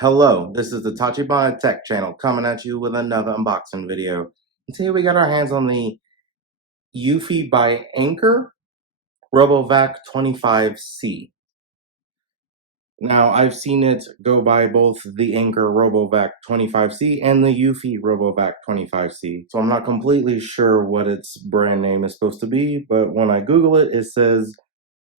Hello, this is the Tachibana channel coming at you with another unboxing video. And today we got our hands on the Eufy by Anker RoboVac 25C. Now, I've seen it go by both the Anker RoboVac 25C and the Eufy RoboVac 25C. So I'm not completely sure what its brand name is supposed to be, but when I Google it, it says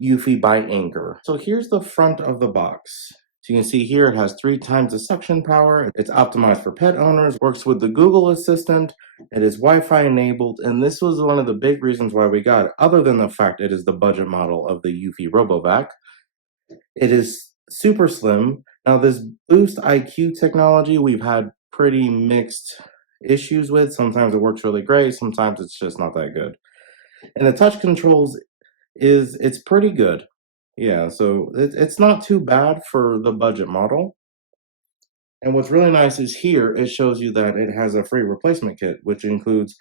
Eufy by Anker. So here's the front of the box. So you can see here it has 3 times the suction power. It's optimized for pet owners, works with the Google Assistant, it is Wi-Fi enabled, and this was one of the big reasons why we got it, other than the fact it is the budget model of the Eufy RoboVac. It is super slim. Now this Boost IQ technology we've had pretty mixed issues with. Sometimes it works really great, sometimes it's just not that good. And the touch controls it's pretty good. Yeah, so it's not too bad for the budget model. And what's really nice is here, it shows you that it has a free replacement kit, which includes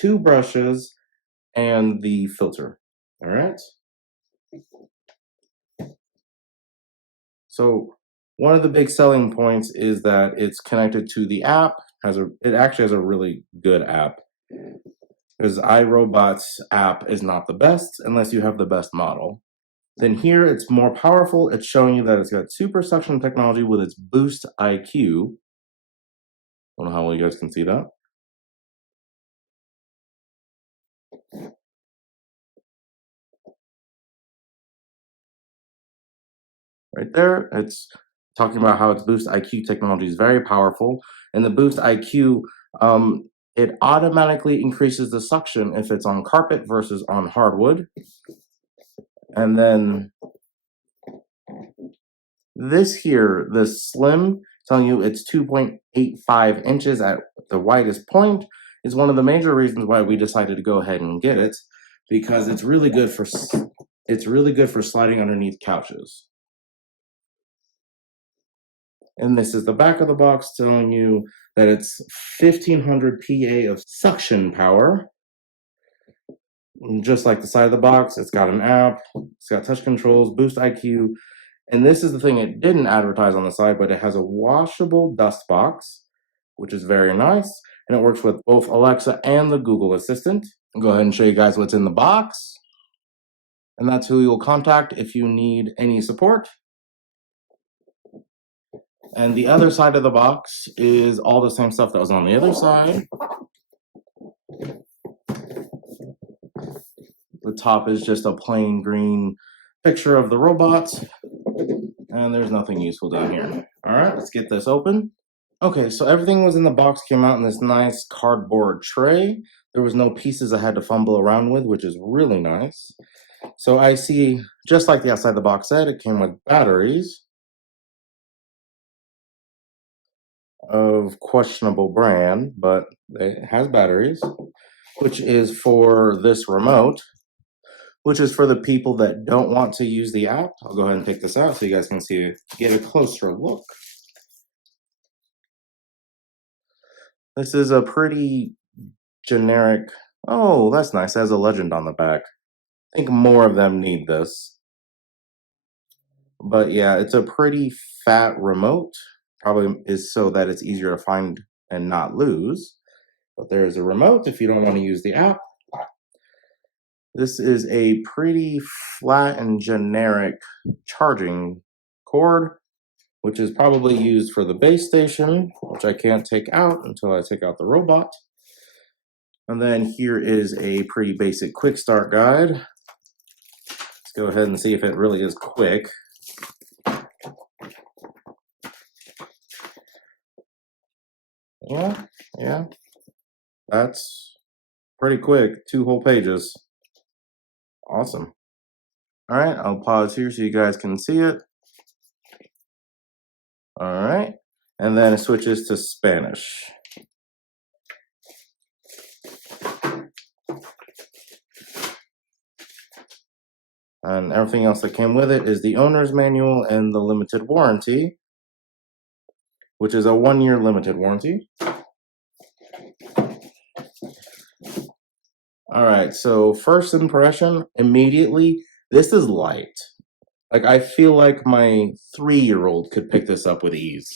2 brushes and the filter. All right. So one of the big selling points is that it's connected to the app. It actually has a really good app. Because iRobot's app is not the best unless you have the best model. Then here it's more powerful. It's showing you that it's got super suction technology with its Boost IQ. I don't know how well you guys can see that. Right there, it's talking about how its Boost IQ technology is very powerful. And the Boost IQ, it automatically increases the suction if it's on carpet versus on hardwood. And then this here, the slim, telling you it's 2.85 inches at the widest point, is one of the major reasons why we decided to go ahead and get it, because it's really good for sliding underneath couches. And this is the back of the box telling you that it's 1500 PA of suction power. And just like the side of the box, it's got an app, it's got touch controls, Boost IQ, and this is the thing it didn't advertise on the side, but it has a washable dust box, which is very nice, and it works with both Alexa and the Google Assistant. I'll go ahead and show you guys what's in the box, and that's who you'll contact if you need any support. And the other side of the box is all the same stuff that was on the other side. The top is just a plain green picture of the robots, and there's nothing useful down here. All right, let's get this open. Okay, so everything was in the box, came out in this nice cardboard tray. There was no pieces I had to fumble around with, which is really nice. So I see, just like the outside of the box said, it came with batteries of questionable brand, but it has batteries, which is for this remote, which is for the people that don't want to use the app. I'll go ahead and take this out so you guys can see, get a closer look. This is a pretty generic, oh, that's nice, it has a legend on the back. I think more of them need this. But yeah, it's a pretty fat remote. Probably is so that it's easier to find and not lose. But there's a remote if you don't want to use the app. This is a pretty flat and generic charging cord, which is probably used for the base station, which I can't take out until I take out the robot. And then here is a pretty basic quick start guide. Let's go ahead and see if it really is quick. Yeah, that's pretty quick, 2 whole pages. Awesome. All right, I'll pause here so you guys can see it. All right, and then it switches to Spanish. And everything else that came with it is the owner's manual and the limited warranty, which is a 1-year limited warranty. All right, so first impression, immediately, this is light. Like, I feel like my 3-year-old could pick this up with ease.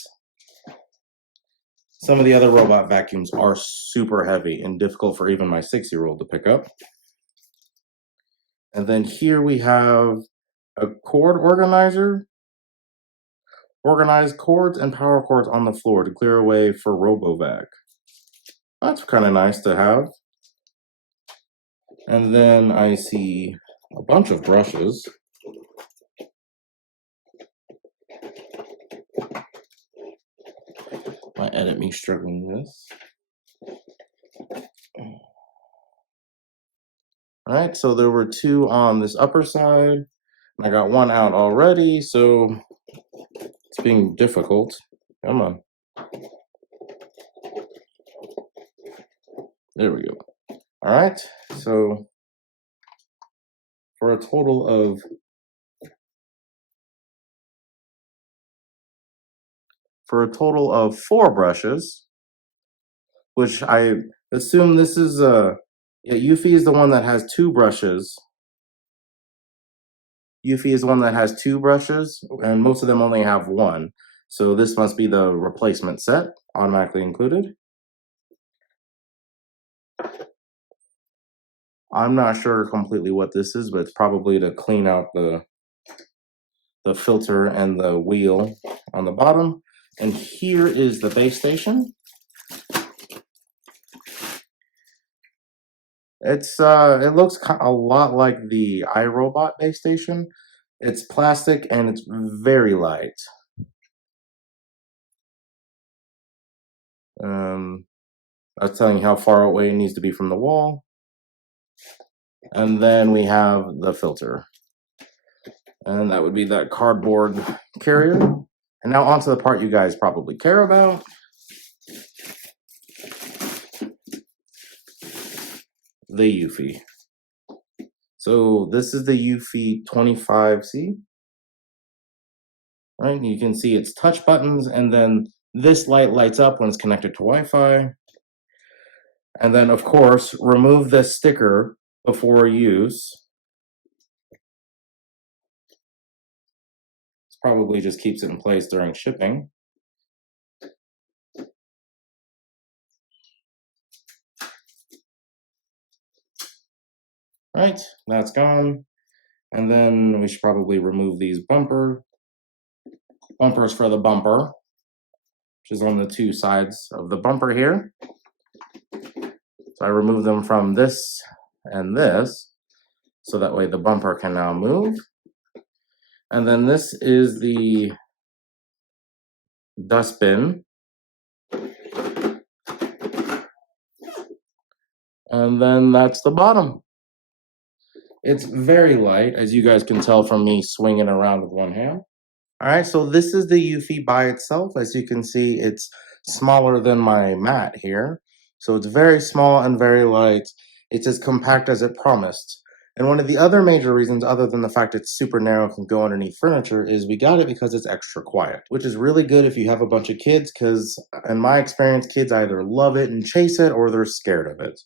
Some of the other robot vacuums are super heavy and difficult for even my 6-year-old to pick up. And then here we have a cord organizer. Organize cords and power cords on the floor to clear a way for RoboVac. That's kind of nice to have. And then I see a bunch of brushes. Might edit me struggling with this. Alright, so there were 2 on this upper side. And I got 1 out already, so it's being difficult. Come on. There we go. Alright, so for a total of 4 brushes, which I assume this is Eufy is the one that has 2 brushes. Eufy is the one that has 2 brushes, and most of them only have 1. So this must be the replacement set, automatically included. I'm not sure completely what this is, but it's probably to clean out the filter and the wheel on the bottom. And here is the base station. It looks a lot like the iRobot base station. It's plastic and it's very light. That's telling you how far away it needs to be from the wall. And then we have the filter. And that would be that cardboard carrier. And now onto the part you guys probably care about. The Eufy. So this is the Eufy 25C. Right, you can see it's touch buttons, and then this light lights up when it's connected to Wi-Fi. And then, of course, remove this sticker before use. This probably just keeps it in place during shipping. Right, that's gone. And then we should probably remove these bumpers for the bumper, which is on the 2 sides of the bumper here. So I remove them from this and this, so that way the bumper can now move. And then this is the dustbin. And then that's the bottom. It's very light, as you guys can tell from me swinging around with 1 hand. All right, so this is the Eufy by itself. As you can see, it's smaller than my mat here. So it's very small and very light. It's as compact as it promised. And one of the other major reasons, other than the fact it's super narrow and can go underneath furniture, is we got it because it's extra quiet, which is really good if you have a bunch of kids, because in my experience, kids either love it and chase it or they're scared of it.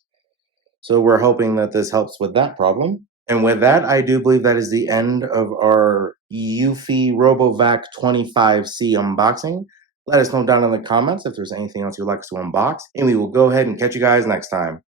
So we're hoping that this helps with that problem. And with that, I do believe that is the end of our Eufy RoboVac 25C unboxing. Let us know down in the comments if there's anything else you'd like us to unbox, and we will go ahead and catch you guys next time.